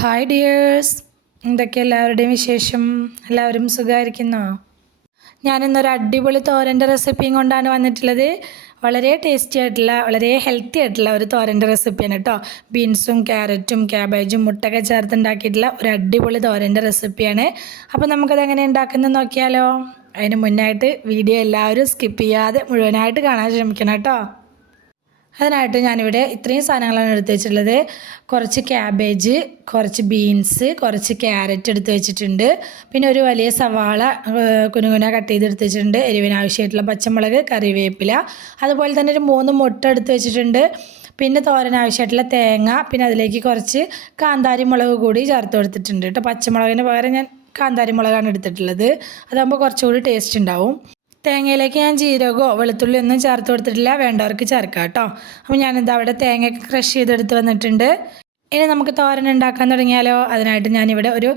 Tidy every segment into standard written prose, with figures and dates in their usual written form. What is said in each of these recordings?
Hi dears, എന്തൊക്കെ എല്ലാവരുടെയും വിശേഷം? എല്ലാവരും സുഖമായിരിക്കുന്നോ? ഞാനിന്നൊരു അടിപൊളി തോരൻ്റെ റെസിപ്പിയും കൊണ്ടാണ് വന്നിട്ടുള്ളത്. വളരെ ടേസ്റ്റി ആയിട്ടുള്ള, വളരെ ഹെൽത്തി ആയിട്ടുള്ള ഒരു തോരൻ്റെ റെസിപ്പിയാണ് കേട്ടോ. ബീൻസും ക്യാരറ്റും ക്യാബേജും മുട്ടയൊക്കെ ചേർത്തുണ്ടാക്കിയിട്ടുള്ള ഒരു അടിപൊളി തോരൻ്റെ റെസിപ്പിയാണ്. അപ്പോൾ നമുക്കത് എങ്ങനെ ഉണ്ടാക്കുന്നത് നോക്കിയാലോ? അതിന് മുന്നായിട്ട് വീഡിയോ എല്ലാവരും സ്കിപ്പ് ചെയ്യാതെ മുഴുവനായിട്ട് കാണാൻ ശ്രമിക്കണം കേട്ടോ. അതിനായിട്ട് ഞാനിവിടെ ഇത്രയും സാധനങ്ങളാണ് എടുത്ത് വെച്ചിട്ടുള്ളത്. കുറച്ച് ക്യാബേജ്, കുറച്ച് ബീൻസ്, കുറച്ച് ക്യാരറ്റ് എടുത്ത് വെച്ചിട്ടുണ്ട്. പിന്നെ ഒരു വലിയ സവാള കുനുകുന കട്ട് ചെയ്തെടുത്ത് വെച്ചിട്ടുണ്ട്. എരിവിന് ആവശ്യമായിട്ടുള്ള പച്ചമുളക്, കറിവേപ്പില, അതുപോലെ തന്നെ ഒരു 3 മുട്ട എടുത്ത് വെച്ചിട്ടുണ്ട്. പിന്നെ തോരൻ ആവശ്യമായിട്ടുള്ള തേങ്ങ, പിന്നെ അതിലേക്ക് കുറച്ച് കാന്താരി മുളക് കൂടി ചേർത്ത് കൊടുത്തിട്ടുണ്ട് കേട്ടോ. പച്ചമുളകിന് പകരം ഞാൻ കാന്താരി മുളകാണ് എടുത്തിട്ടുള്ളത്. അതാകുമ്പോൾ കുറച്ചുകൂടി ടേസ്റ്റ് ഉണ്ടാവും. തേങ്ങയിലേക്ക് ഞാൻ ജീരകമോ വെളുത്തുള്ളി ഒന്നും ചേർത്ത് കൊടുത്തിട്ടില്ല, വേണ്ടവർക്ക് ചേർക്കാം കേട്ടോ. അപ്പോൾ ഞാനിത് അവിടെ തേങ്ങയൊക്കെ ക്രഷ് ചെയ്തെടുത്ത് വന്നിട്ടുണ്ട്. ഇനി നമുക്ക് തോരൻ ഉണ്ടാക്കാൻ തുടങ്ങിയാലോ? അതിനായിട്ട് ഞാനിവിടെ ഒരു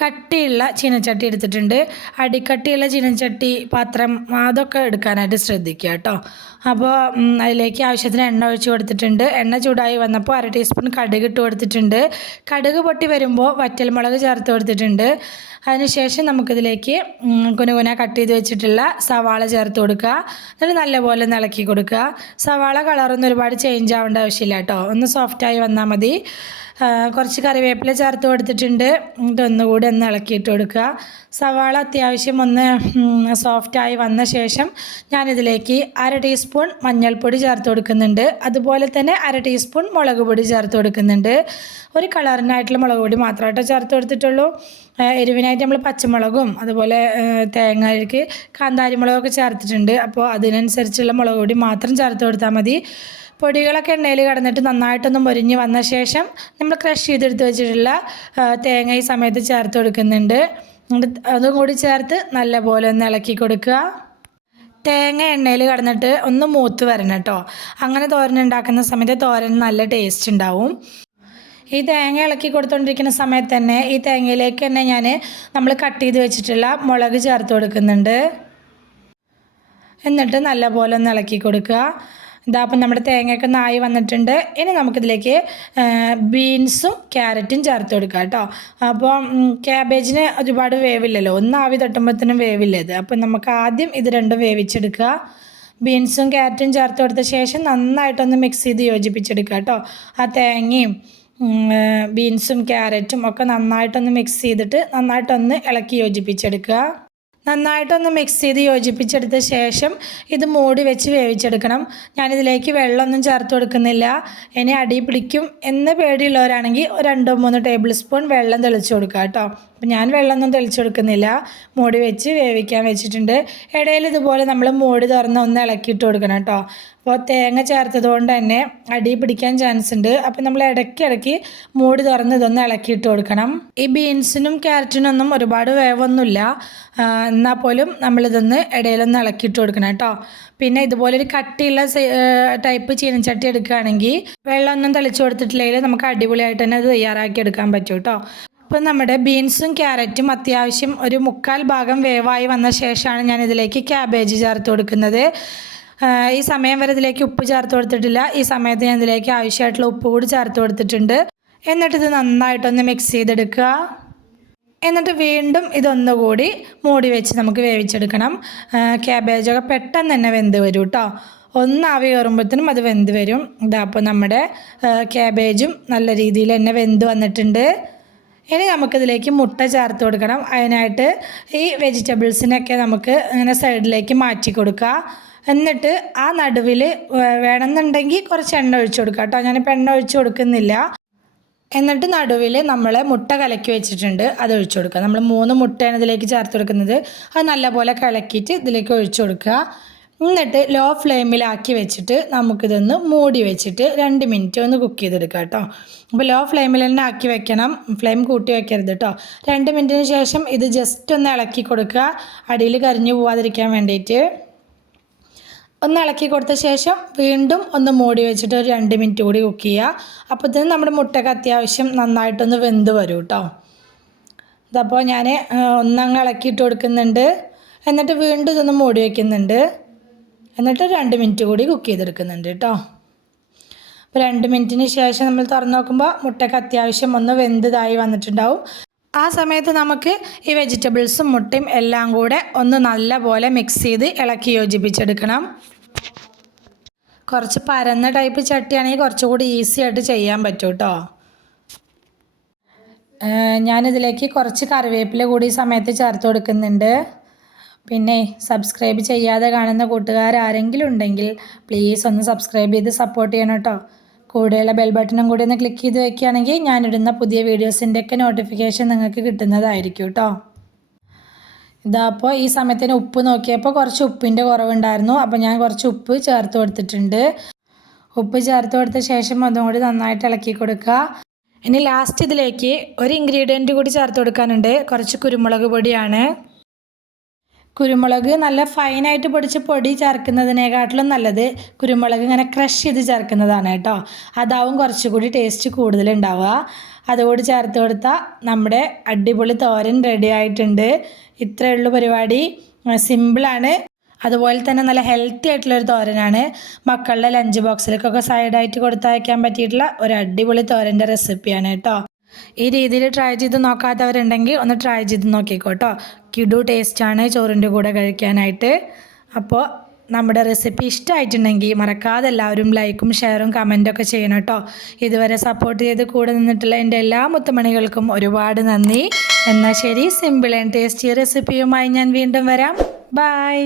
കട്ടിയുള്ള ചീനച്ചട്ടി എടുത്തിട്ടുണ്ട്. അടിക്കട്ടിയുള്ള ചീനച്ചട്ടി പാത്രം അതൊക്കെ എടുക്കാനായിട്ട് ശ്രദ്ധിക്കുക കേട്ടോ. അപ്പോൾ അതിലേക്ക് ആവശ്യത്തിന് എണ്ണ ഒഴിച്ച് കൊടുത്തിട്ടുണ്ട്. എണ്ണ ചൂടായി വന്നപ്പോൾ 1/2 ടീസ്പൂൺ കടുക് ഇട്ട് കൊടുത്തിട്ടുണ്ട്. കടുക് പൊട്ടി വരുമ്പോൾ വറ്റൽമുളക് ചേർത്ത് കൊടുത്തിട്ടുണ്ട്. അതിനുശേഷം നമുക്കിതിലേക്ക് കുനുകുന കട്ട് ചെയ്ത് വെച്ചിട്ടുള്ള സവാള ചേർത്ത് കൊടുക്കുക. എന്നിട്ട് നല്ലപോലെ ഒന്ന് ഇളക്കി കൊടുക്കുക. സവാള കളറൊന്നും ഒരുപാട് ചേഞ്ച് ആവേണ്ട ആവശ്യമില്ല കേട്ടോ, ഒന്ന് സോഫ്റ്റായി വന്നാൽ മതി. കുറച്ച് കറിവേപ്പില ചേർത്ത് കൊടുത്തിട്ടുണ്ട്. എന്നിട്ട് ഒന്നുകൂടി ഒന്ന് ഇളക്കിയിട്ട് കൊടുക്കുക. സവാള അത്യാവശ്യം ഒന്ന് സോഫ്റ്റായി വന്ന ശേഷം ഞാനിതിലേക്ക് 1/2 ടീസ്പൂൺ മഞ്ഞൾപ്പൊടി ചേർത്ത് കൊടുക്കുന്നുണ്ട്. അതുപോലെ തന്നെ 1/2 ടീസ്പൂൺ മുളക് പൊടി ചേർത്ത് കൊടുക്കുന്നുണ്ട്. ഒരു കളറിനായിട്ടുള്ള മുളക് പൊടി മാത്രമായിട്ടോ ചേർത്ത് കൊടുത്തിട്ടുള്ളൂ. എരിവിനായിട്ട് നമ്മൾ പച്ചമുളകും അതുപോലെ തേങ്ങയ്ക്ക് കാന്താരി മുളകൊക്കെ ചേർത്തിട്ടുണ്ട്. അപ്പോൾ അതിനനുസരിച്ചുള്ള മുളക് പൊടി മാത്രം ചേർത്ത് കൊടുത്താൽ മതി. പൊടികളൊക്കെ എണ്ണയിൽ കടന്നിട്ട് നന്നായിട്ടൊന്ന് മൊരിഞ്ഞ് വന്ന ശേഷം നമ്മൾ ക്രഷ് ചെയ്തെടുത്ത് വെച്ചിട്ടുള്ള തേങ്ങ ഈ സമയത്ത് ചേർത്ത് കൊടുക്കുന്നുണ്ട്. അതും കൂടി ചേർത്ത് നല്ലപോലെ ഒന്ന് ഇളക്കി കൊടുക്കുക. തേങ്ങ എണ്ണയിൽ കടന്നിട്ട് ഒന്ന് മൂത്ത് വരണം കേട്ടോ. അങ്ങനെ തോരൻ ഉണ്ടാക്കുന്ന സമയത്ത് തോരൻ നല്ല ടേസ്റ്റ് ഉണ്ടാവും. ഈ തേങ്ങ ഇളക്കി കൊടുത്തുകൊണ്ടിരിക്കുന്ന സമയത്ത് തന്നെ ഈ തേങ്ങയിലേക്ക് തന്നെ നമ്മൾ കട്ട് ചെയ്ത് വെച്ചിട്ടുള്ള മുളക് ചേർത്ത് കൊടുക്കുന്നുണ്ട്. എന്നിട്ട് നല്ലപോലെ ഒന്ന് ഇളക്കി കൊടുക്കുക. ഇതാപ്പം നമ്മുടെ തേങ്ങയൊക്കെ നായി വന്നിട്ടുണ്ട്. ഇനി നമുക്കിതിലേക്ക് ബീൻസും ക്യാരറ്റും ചേർത്ത് കൊടുക്കാം കേട്ടോ. അപ്പോൾ ക്യാബേജിന് ഒരുപാട് വേവില്ലല്ലോ, ഒന്ന് ആവി തട്ടുമ്പോഴത്തേനും വേവില്ല ഇത്. അപ്പം നമുക്ക് ആദ്യം ഇത് രണ്ടും വേവിച്ചെടുക്കുക. ബീൻസും ക്യാരറ്റും ചേർത്ത് കൊടുത്ത ശേഷം നന്നായിട്ടൊന്ന് മിക്സ് ചെയ്ത് യോജിപ്പിച്ചെടുക്കുക കേട്ടോ. ആ തേങ്ങയും ബീൻസും ക്യാരറ്റും ഒക്കെ നന്നായിട്ടൊന്ന് മിക്സ് ചെയ്തിട്ട് നന്നായിട്ടൊന്ന് ഇളക്കി യോജിപ്പിച്ചെടുക്കുക. നന്നായിട്ടൊന്ന് മിക്സ് ചെയ്ത് യോജിപ്പിച്ചെടുത്ത ശേഷം ഇത് മൂടി വെച്ച് വേവിച്ചെടുക്കണം. ഞാനിതിലേക്ക് വെള്ളമൊന്നും ചേർത്ത് കൊടുക്കുന്നില്ല. ഇനി അടി പിടിക്കും എന്ന് പേടിയുള്ളവരാണെങ്കിൽ 2-3 ടേബിൾ സ്പൂൺ വെള്ളം തെളിച്ച് കൊടുക്കുക കേട്ടോ. അപ്പം ഞാൻ വെള്ളമൊന്നും തെളിച്ച് കൊടുക്കുന്നില്ല, മൂടി വെച്ച് വേവിക്കാൻ വെച്ചിട്ടുണ്ട്. ഇടയിൽ ഇതുപോലെ നമ്മൾ മൂടി തുറന്ന് ഒന്ന് ഇളക്കിയിട്ട് കൊടുക്കണം കേട്ടോ. അപ്പോൾ തേങ്ങ ചേർത്തത് കൊണ്ട് തന്നെ അടി പിടിക്കാൻ ചാൻസ് ഉണ്ട്. അപ്പം നമ്മൾ ഇടയ്ക്കിടയ്ക്ക് മൂടി തുറന്ന് ഇതൊന്ന് ഇളക്കിയിട്ട് കൊടുക്കണം. ഈ ബീൻസിനും ക്യാരറ്റിനൊന്നും ഒരുപാട് വേവൊന്നുമില്ല, എന്നാൽ പോലും നമ്മളിതൊന്ന് ഇടയിലൊന്ന് ഇളക്കിയിട്ട് കൊടുക്കണം കേട്ടോ. പിന്നെ ഇതുപോലൊരു കട്ടിയുള്ള ടൈപ്പ് ചീനച്ചട്ടി എടുക്കുകയാണെങ്കിൽ വെള്ളമൊന്നും തെളിച്ച് കൊടുത്തിട്ടില്ലെങ്കിൽ നമുക്ക് അടിപൊളിയായിട്ട് തന്നെ അത് തയ്യാറാക്കി എടുക്കാൻ പറ്റും കേട്ടോ. അപ്പോൾ നമ്മുടെ ബീൻസും ക്യാരറ്റും അത്യാവശ്യം ഒരു 1/4 ഭാഗം വേവായി വന്ന ശേഷമാണ് ഞാൻ ഇതിലേക്ക് ക്യാബേജ് ചേർത്ത് കൊടുക്കുന്നത്. ഈ സമയം വരെ ഇതിലേക്ക് ഉപ്പ് ചേർത്ത് കൊടുത്തിട്ടില്ല. ഈ സമയത്ത് ഞാൻ ഇതിലേക്ക് ആവശ്യമായിട്ടുള്ള ഉപ്പ് കൂടി ചേർത്ത് കൊടുത്തിട്ടുണ്ട്. എന്നിട്ട് ഇത് നന്നായിട്ടൊന്ന് മിക്സ് ചെയ്തെടുക്കുക. എന്നിട്ട് വീണ്ടും ഇതൊന്നുകൂടി മൂടി വെച്ച് നമുക്ക് വേവിച്ചെടുക്കണം. ക്യാബേജൊക്കെ പെട്ടെന്ന് തന്നെ വെന്ത് വരും കേട്ടോ. ആവി കയറുമ്പോഴത്തേനും അത് വെന്ത് വരും. അപ്പോൾ നമ്മുടെ ക്യാബേജും നല്ല രീതിയിൽ തന്നെ വെന്ത് വന്നിട്ടുണ്ട്. ഇനി നമുക്കിതിലേക്ക് മുട്ട ചേർത്ത് കൊടുക്കണം. അതിനായിട്ട് ഈ വെജിറ്റബിൾസിനൊക്കെ നമുക്ക് ഇങ്ങനെ സൈഡിലേക്ക് മാറ്റി കൊടുക്കുക. എന്നിട്ട് ആ നടുവിൽ വേണമെന്നുണ്ടെങ്കിൽ കുറച്ച് എണ്ണ ഒഴിച്ച് കൊടുക്കുക കേട്ടോ. ഞാനിപ്പോൾ എണ്ണ ഒഴിച്ച് കൊടുക്കുന്നില്ല. എന്നിട്ട് നടുവിൽ നമ്മൾ മുട്ട കലക്കി വെച്ചിട്ടുണ്ട്, അത് ഒഴിച്ച് കൊടുക്കുക. നമ്മൾ 3 മുട്ടയാണ് ഇതിലേക്ക് ചേർത്ത് കൊടുക്കുന്നത്. അത് നല്ലപോലെ കലക്കിയിട്ട് ഇതിലേക്ക് ഒഴിച്ച് കൊടുക്കുക. എന്നിട്ട് ലോ ഫ്ലെയിമിലാക്കി വെച്ചിട്ട് നമുക്കിതൊന്ന് മൂടി വെച്ചിട്ട് 2 മിനിറ്റ് ഒന്ന് കുക്ക് ചെയ്തെടുക്കുക കേട്ടോ. അപ്പോൾ ലോ ഫ്ലെയിമിൽ തന്നെ ആക്കി വെക്കണം, ഫ്ലെയിം കൂട്ടി വെക്കരുത് കേട്ടോ. 2 മിനിറ്റിന് ശേഷം ഇത് ജസ്റ്റ് ഒന്ന് ഇളക്കി കൊടുക്കുക, അടിയിൽ കരിഞ്ഞു പോവാതിരിക്കാൻ വേണ്ടിയിട്ട്. ഒന്ന് ഇളക്കി കൊടുത്ത ശേഷം വീണ്ടും ഒന്ന് മൂടി വെച്ചിട്ട് ഒരു 2 മിനിറ്റ് കൂടി കുക്ക് ചെയ്യുക. അപ്പോൾ ഇതിന് നമ്മുടെ മുട്ടയ്ക്ക് അത്യാവശ്യം നന്നായിട്ടൊന്ന് വെന്ത് വരും കേട്ടോ. ഇതപ്പോൾ ഞാൻ ഒന്നങ്ങ് ഇളക്കിയിട്ട് കൊടുക്കുന്നുണ്ട്. എന്നിട്ട് വീണ്ടും ഇതൊന്ന് മൂടി വയ്ക്കുന്നുണ്ട്. എന്നിട്ട് 2 മിനിറ്റ് കൂടി കുക്ക് ചെയ്തെടുക്കുന്നുണ്ട് കേട്ടോ. ഒരു 2 മിനിറ്റിന് ശേഷം നമ്മൾ തുറന്ന് നോക്കുമ്പോൾ മുട്ടയ്ക്ക് അത്യാവശ്യം ഒന്ന് വെന്തതായി വന്നിട്ടുണ്ടാവും. ആ സമയത്ത് നമുക്ക് ഈ വെജിറ്റബിൾസും മുട്ടയും എല്ലാം കൂടെ ഒന്ന് നല്ലപോലെ മിക്സ് ചെയ്ത് ഇളക്കി യോജിപ്പിച്ചെടുക്കണം. കുറച്ച് പരന്ന ടൈപ്പ് ചട്ടിയാണെങ്കിൽ കുറച്ചുകൂടി ഈസി ആയിട്ട് ചെയ്യാൻ പറ്റും കേട്ടോ. ഞാനിതിലേക്ക് കുറച്ച് കറിവേപ്പില കൂടി ഈ സമയത്ത് ചേർത്ത് കൊടുക്കുന്നുണ്ട്. പിന്നെ സബ്സ്ക്രൈബ് ചെയ്യാതെ കാണുന്ന കൂട്ടുകാരാരെങ്കിലും ഉണ്ടെങ്കിൽ പ്ലീസ് ഒന്ന് സബ്സ്ക്രൈബ് ചെയ്ത് സപ്പോർട്ട് ചെയ്യണം കേട്ടോ. കൂടെയുള്ള ബെൽ ബട്ടണും കൂടി ഒന്ന് ക്ലിക്ക് ചെയ്ത് വെക്കുകയാണെങ്കിൽ ഞാനിടുന്ന പുതിയ വീഡിയോസിൻ്റെയൊക്കെ നോട്ടിഫിക്കേഷൻ നിങ്ങൾക്ക് കിട്ടുന്നതായിരിക്കും കേട്ടോ. അപ്പോൾ ഈ സമയത്തിന് ഉപ്പ് നോക്കിയപ്പോൾ കുറച്ച് ഉപ്പിൻ്റെ കുറവുണ്ടായിരുന്നു. അപ്പോൾ ഞാൻ കുറച്ച് ഉപ്പ് ചേർത്ത് കൊടുത്തിട്ടുണ്ട്. ഉപ്പ് ചേർത്ത് കൊടുത്ത ശേഷം അതും കൂടി നന്നായിട്ട് ഇളക്കി കൊടുക്കുക. ഇനി ലാസ്റ്റ് ഇതിലേക്ക് ഒരു ഇൻഗ്രീഡിയൻറ്റ് കൂടി ചേർത്ത് കൊടുക്കാനുണ്ട്. കുറച്ച് കുരുമുളക് പൊടിയാണ്. കുരുമുളക് നല്ല ഫൈനായിട്ട് പൊടിച്ച് പൊടി ചേർക്കുന്നതിനേക്കാട്ടിലും നല്ലത് കുരുമുളക് ഇങ്ങനെ ക്രഷ് ചെയ്ത് ചേർക്കുന്നതാണ് കേട്ടോ. അതാവും കുറച്ചുകൂടി ടേസ്റ്റ് കൂടുതലുണ്ടാവുക. അതുകൂടി ചേർത്ത് കൊടുത്താൽ നമ്മുടെ അടിപൊളി തോരൻ റെഡി ആയിട്ടുണ്ട്. ഇത്രയേ ഉള്ളൂ പരിപാടി. സിമ്പിളാണ്, അതുപോലെ തന്നെ നല്ല ഹെൽത്തി ആയിട്ടുള്ളൊരു തോരനാണ്. മക്കളുടെ ലഞ്ച് ബോക്സിലേക്കൊക്കെ സൈഡായിട്ട് കൊടുത്തയക്കാൻ പറ്റിയിട്ടുള്ള ഒരു അടിപൊളി തോരൻ്റെ റെസിപ്പിയാണ് കേട്ടോ. ഈ രീതിയിൽ ട്രൈ ചെയ്ത് നോക്കാത്തവരുണ്ടെങ്കിൽ ഒന്ന് ട്രൈ ചെയ്ത് നോക്കിക്കോട്ടോ. കിടു ടേസ്റ്റാണ് ചോറിൻ്റെ കൂടെ കഴിക്കാനായിട്ട്. അപ്പോൾ നമ്മുടെ റെസിപ്പി ഇഷ്ടമായിട്ടുണ്ടെങ്കിൽ മറക്കാതെ എല്ലാവരും ലൈക്കും ഷെയറും കമൻറ്റൊക്കെ ചെയ്യണം കേട്ടോ. ഇതുവരെ സപ്പോർട്ട് ചെയ്ത് കൂടെ നിന്നിട്ടുള്ള എൻ്റെ എല്ലാ മുത്തുമണികൾക്കും ഒരുപാട് നന്ദി. എന്നാൽ ശരി, സിമ്പിൾ ആൻഡ് ടേസ്റ്റി റെസിപ്പിയുമായി ഞാൻ വീണ്ടും വരാം. ബൈ.